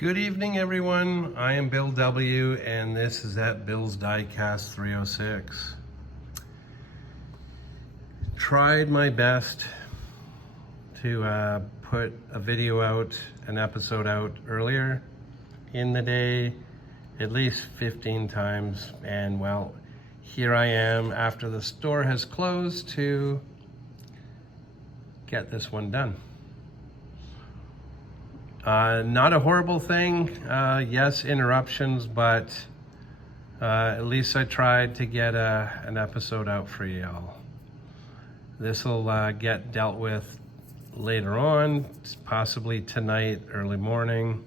Good evening, everyone. I am Bill W, and this is at Bill's Diecast 306. Tried my best to put a video out, an episode out earlier in the day, at least 15 times, and well, here I am after the store has closed to get this one done. Not a horrible thing. Yes, interruptions, but at least I tried to get an episode out for y'all. This will get dealt with later on, possibly tonight, early morning.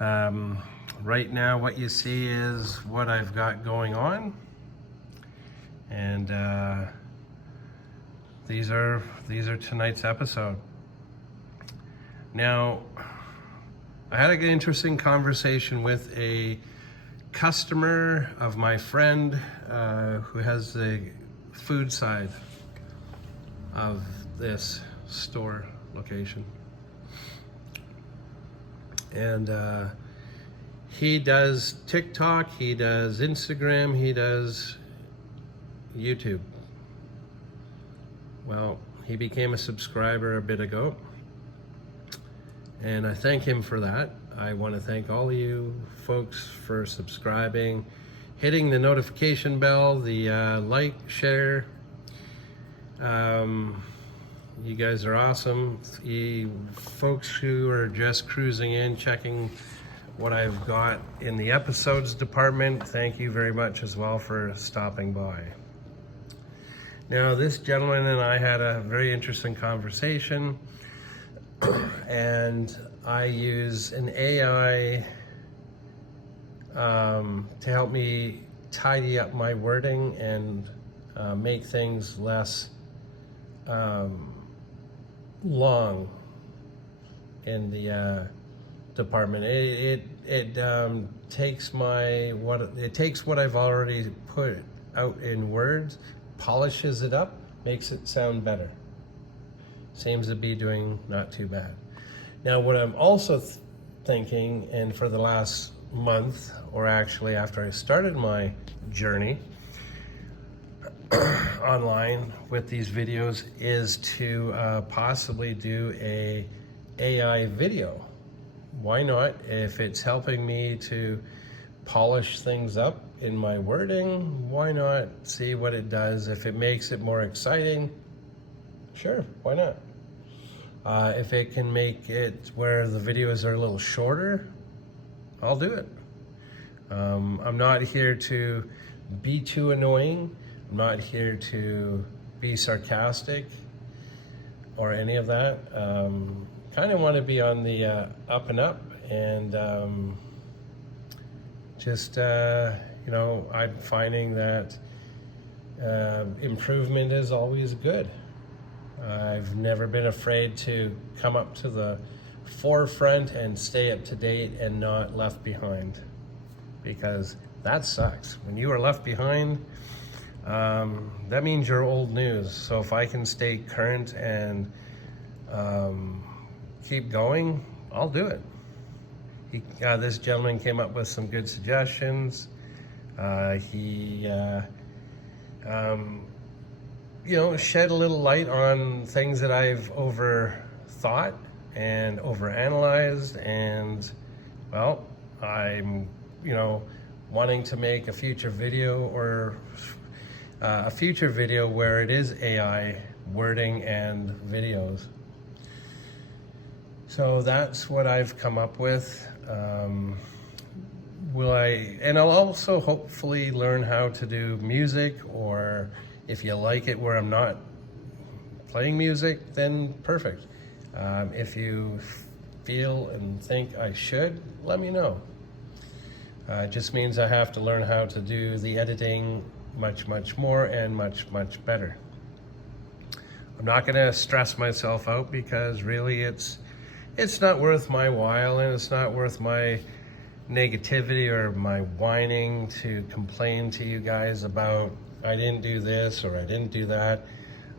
Right now, what you see is what I've got going on, and these are tonight's episode. Now, I had an interesting conversation with a customer of my friend who has the food side of this store location. And he does TikTok, he does Instagram, he does YouTube. Well, he became a subscriber a bit ago, and I thank him for that. I want to thank all of you folks for subscribing, hitting the notification bell, the like, share. You guys are awesome. You folks who are just cruising in, checking what I've got in the episodes department, thank you very much as well for stopping by. Now, this gentleman and I had a very interesting conversation. And I use an AI to help me tidy up my wording and make things less long in the department. It takes what I've already put out in words, polishes it up, makes it sound better. Seems to be doing not too bad. Now, what I'm also thinking, and for the last month, or actually after I started my journey online with these videos, is to possibly do a AI video. Why not? If it's helping me to polish things up in my wording, why not see what it does? If it makes it more exciting, sure, why not? If it can make it where the videos are a little shorter, I'll do it. I'm not here to be too annoying. I'm not here to be sarcastic or any of that. Kind of want to be on the up and up, and I'm finding that improvement is always good. I've never been afraid to come up to the forefront and stay up to date and not left behind, because that sucks. When you are left behind, that means you're old news. So if I can stay current and keep going, I'll do it. This gentleman came up with some good suggestions. Shed a little light on things that I've overthought and overanalyzed, and well, I'm wanting to make a future video where it is AI wording and videos. So that's what I've come up with. I'll also hopefully learn how to do music, or if you like it where I'm not playing music, then perfect. If you feel and think I should, let me know. It just means I have to learn how to do the editing much, much more and much, much better. I'm not gonna stress myself out, because really it's not worth my while, and it's not worth my negativity or my whining to complain to you guys about I didn't do this or I didn't do that.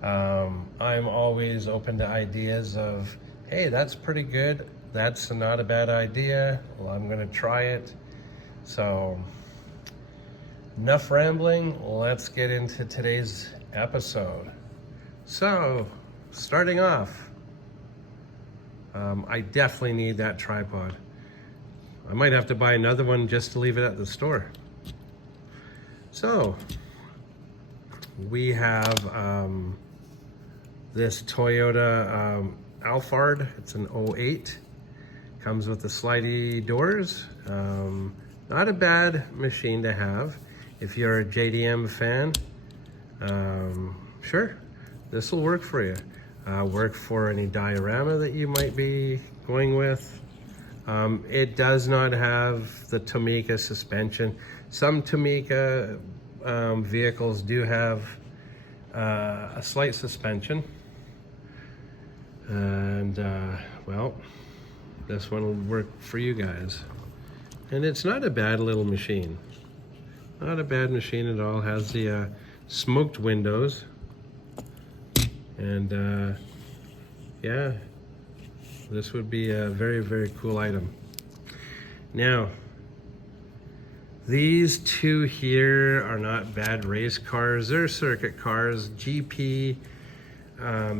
I'm always open to ideas of, hey, that's pretty good. that's not a bad idea. Well, I'm gonna try it. So, enough rambling, let's get into today's episode. So, starting off, I definitely need that tripod. I might have to buy another one just to leave it at the store. So, we have this Toyota Alphard. It's an 08. Comes with the slidey doors. Not a bad machine to have. If you're a JDM fan, sure, this will work for you. Work for any diorama that you might be going with. It does not have the Tomica suspension. Some Tomica vehicles do have a slight suspension. And, well, this one will work for you guys. And it's not a bad little machine. Not a bad machine at all. Has the smoked windows. And yeah, this would be a very, very cool item. Now, these two here are not bad race cars. They're circuit cars, GP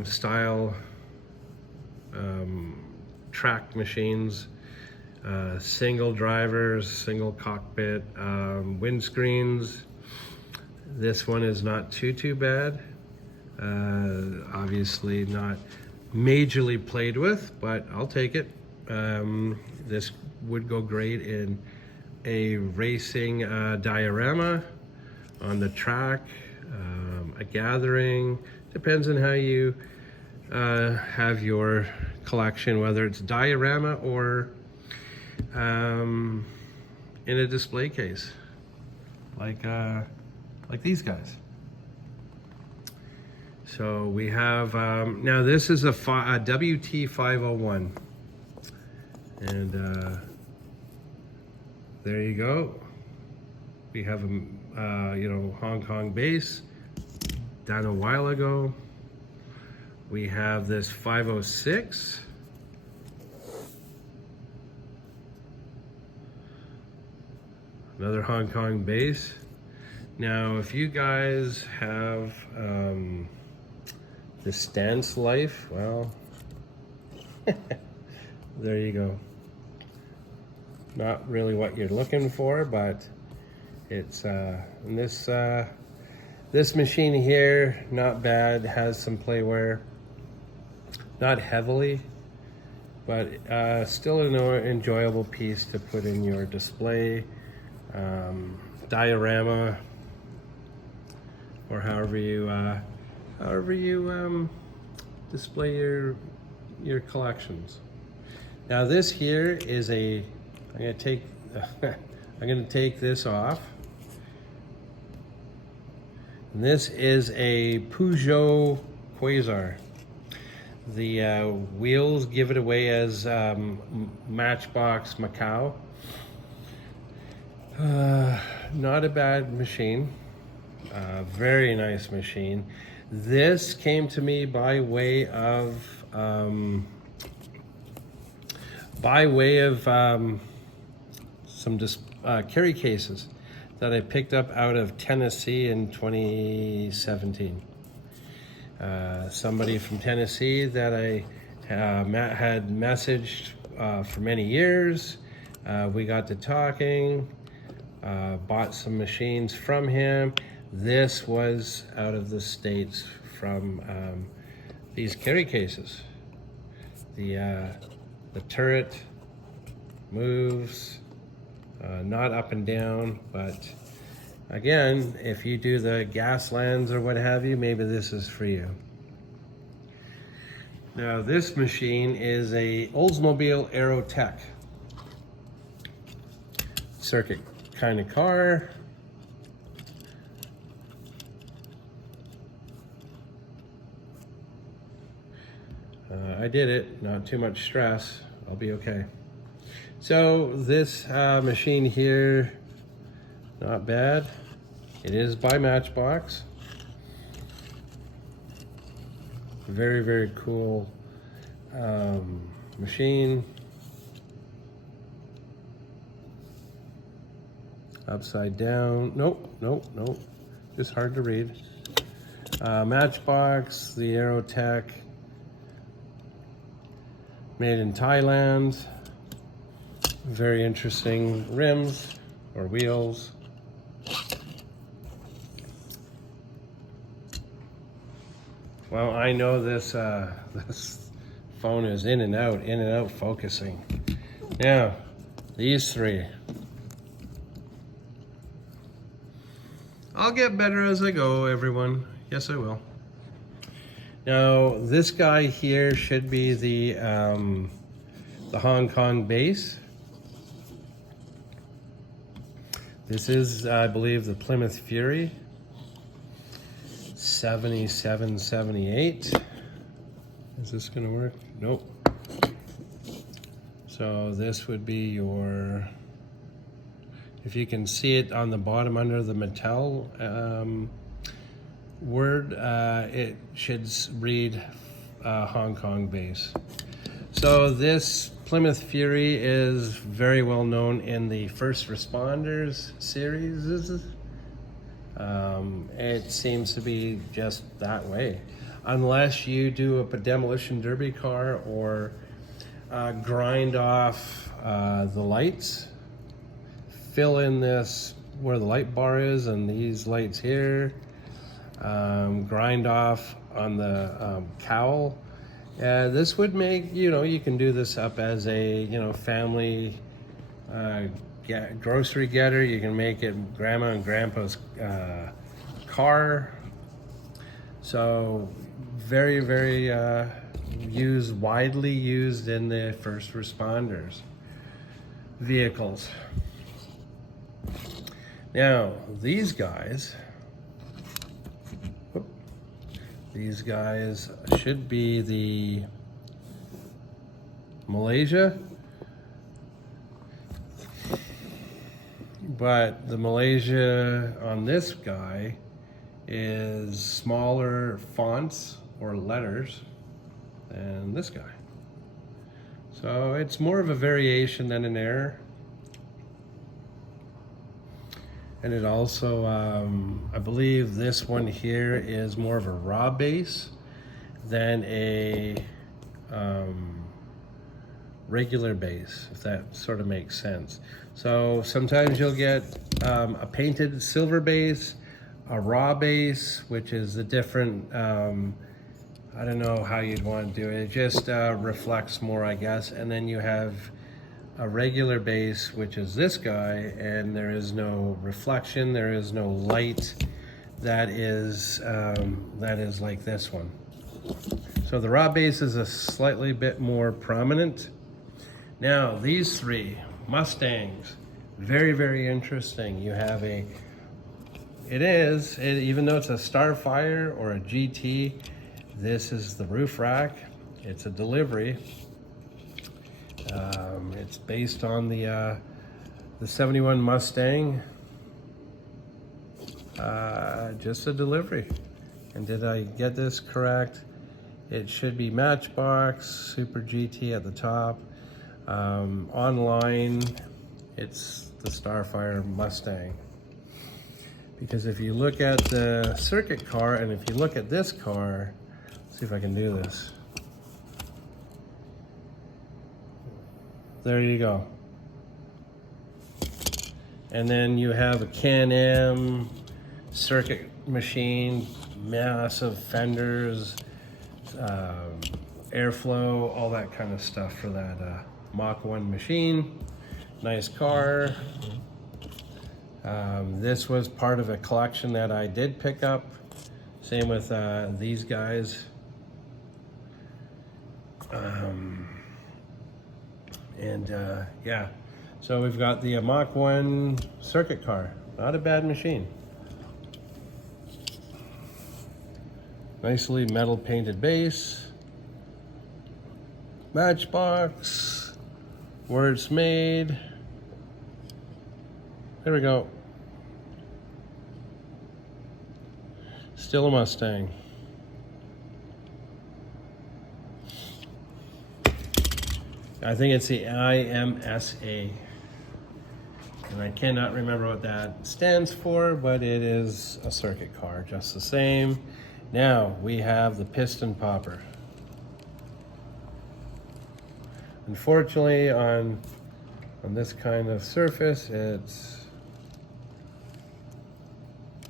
style track machines. Single drivers, single cockpit, windscreens. This one is not too bad. Obviously not majorly played with, but I'll take it. This would go great in a racing diorama, on the track, a gathering. Depends on how you have your collection, whether it's diorama or in a display case, like these guys. So we have, now this is a WT501, and there you go. We have a, Hong Kong base, done a while ago. We have this 506. Another Hong Kong base. Now, if you guys have the Stance Life, well, there you go. Not really what you're looking for, but it's and this machine here, not bad. Has some playware, not heavily, but still an enjoyable piece to put in your display, diorama, or however you display your collections. Now this here is I'm gonna take this off. And this is a Peugeot Quasar. The wheels give it away as Matchbox Macau. Not a bad machine. Very nice machine. This came to me by way of some carry cases that I picked up out of Tennessee in 2017. Somebody from Tennessee that I had messaged for many years. We got to talking, bought some machines from him. This was out of the States from these carry cases. The turret moves, not up and down, but again, if you do the Gaslands or what have you, maybe this is for you. Now this machine is a Oldsmobile Aerotech circuit kind of car. I did it, not too much stress, I'll be okay. So this machine here, not bad. It is by Matchbox. Very, very cool machine. Upside down. Nope, nope, nope. Just hard to read. Matchbox, the Aerotech. Made in Thailand. Very interesting rims or wheels. Well, I know this this phone is in and out focusing. Now, these three. I'll get better as I go, everyone. Yes, I will. Now, this guy here should be the Hong Kong base. This is, I believe, the Plymouth Fury. 7778. Is this gonna work? Nope. So this would be your, if you can see it on the bottom under the Mattel word, it should read Hong Kong base. So this Plymouth Fury is very well known in the First Responders series. It seems to be just that way. Unless you do a demolition derby car or grind off the lights, fill in this where the light bar is and these lights here, grind off on the cowl. This would make, you can do this up as a, family grocery getter. You can make it grandma and grandpa's car. So very, very widely used in the first responders vehicles. Now these guys should be the Malaysia, but the Malaysia on this guy is smaller fonts or letters than this guy. So it's more of a variation than an error. And it also, I believe this one here is more of a raw base than a regular base, if that sort of makes sense. So sometimes you'll get a painted silver base, a raw base, which is a different, I don't know how you'd want to do it. It just reflects more, I guess. And then you have a regular base, which is this guy, and there is no reflection, there is no light that is like this one. So the raw base is a slightly bit more prominent. Now these three Mustangs, very, very interesting. You have even though it's a Starfire or a GT, this is the roof rack. It's a delivery. It's based on the 71 Mustang. Just a delivery. And did I get this correct? It should be Matchbox, Super GT at the top. Online, it's the Starfire Mustang. Because if you look at the circuit car and if you look at this car, let's see if I can do this. There you go. And then you have a Can-Am circuit machine, massive fenders, airflow, all that kind of stuff for that Mach 1 machine. Nice car. This was part of a collection that I did pick up. Same with these guys. Yeah, so we've got the Mach 1 circuit car. Not a bad machine. Nicely metal painted base. Matchbox. Where it's made. There we go. Still a Mustang. I think it's the IMSA. And I cannot remember what that stands for, but it is a circuit car just the same. Now we have the piston popper. Unfortunately, on this kind of surface, it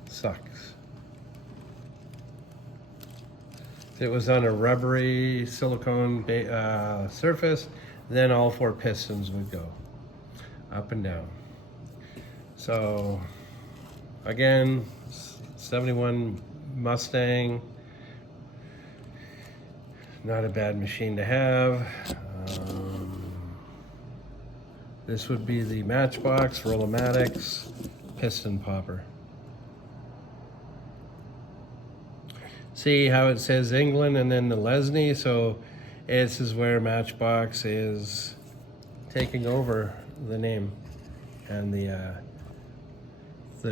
sucks. If it was on a rubbery silicone surface, then all 4 pistons would go up and down. So again, 71 Mustang, not a bad machine to have. This would be the Matchbox Rollomatics piston popper. See how it says England and then the Lesney? So this is where Matchbox is taking over the name and the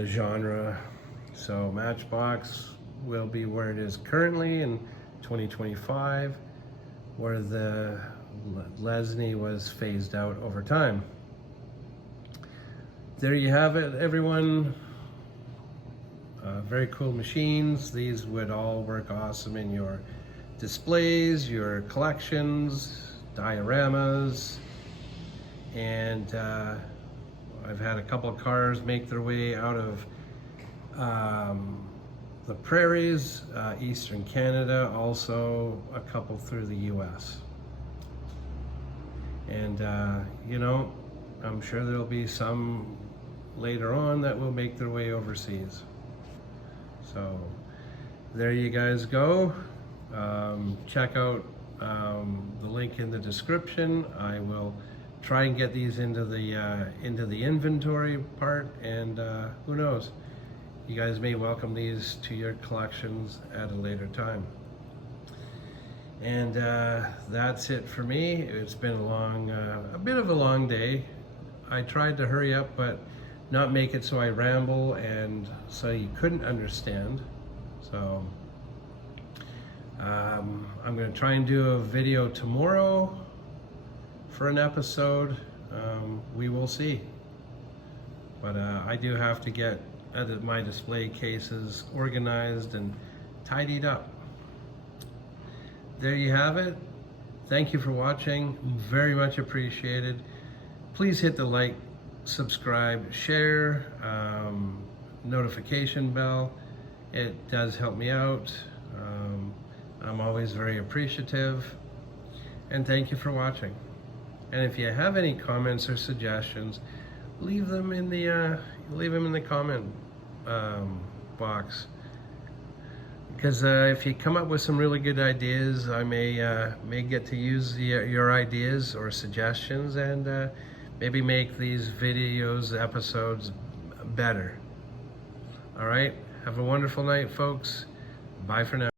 genre. So Matchbox will be where it is currently in 2025, where the Lesney was phased out over time. There you have it, everyone. Very cool machines. These would all work awesome in your displays, your collections, dioramas, and I've had a couple of cars make their way out of the prairies, eastern Canada, also a couple through the US. And you know, I'm sure there'll be some later on that will make their way overseas. So there you guys go. Check out the link in the description. I will try and get these into the inventory part, and who knows, you guys may welcome these to your collections at a later time. And that's it for me. It's been a bit of a long day. I tried to hurry up, but not make it so I ramble and so you couldn't understand. So I'm going to try and do a video tomorrow for an episode. We will see. But I do have to get my display cases organized and tidied up. There you have it. Thank you for watching. Very much appreciated. Please hit the like, subscribe, share, notification bell. It does help me out. I'm always very appreciative. And thank you for watching. And if you have any comments or suggestions, leave them in the comment box. Because if you come up with some really good ideas, I may get to use your ideas or suggestions, and maybe make these episodes better. All right, have a wonderful night, folks. Bye for now.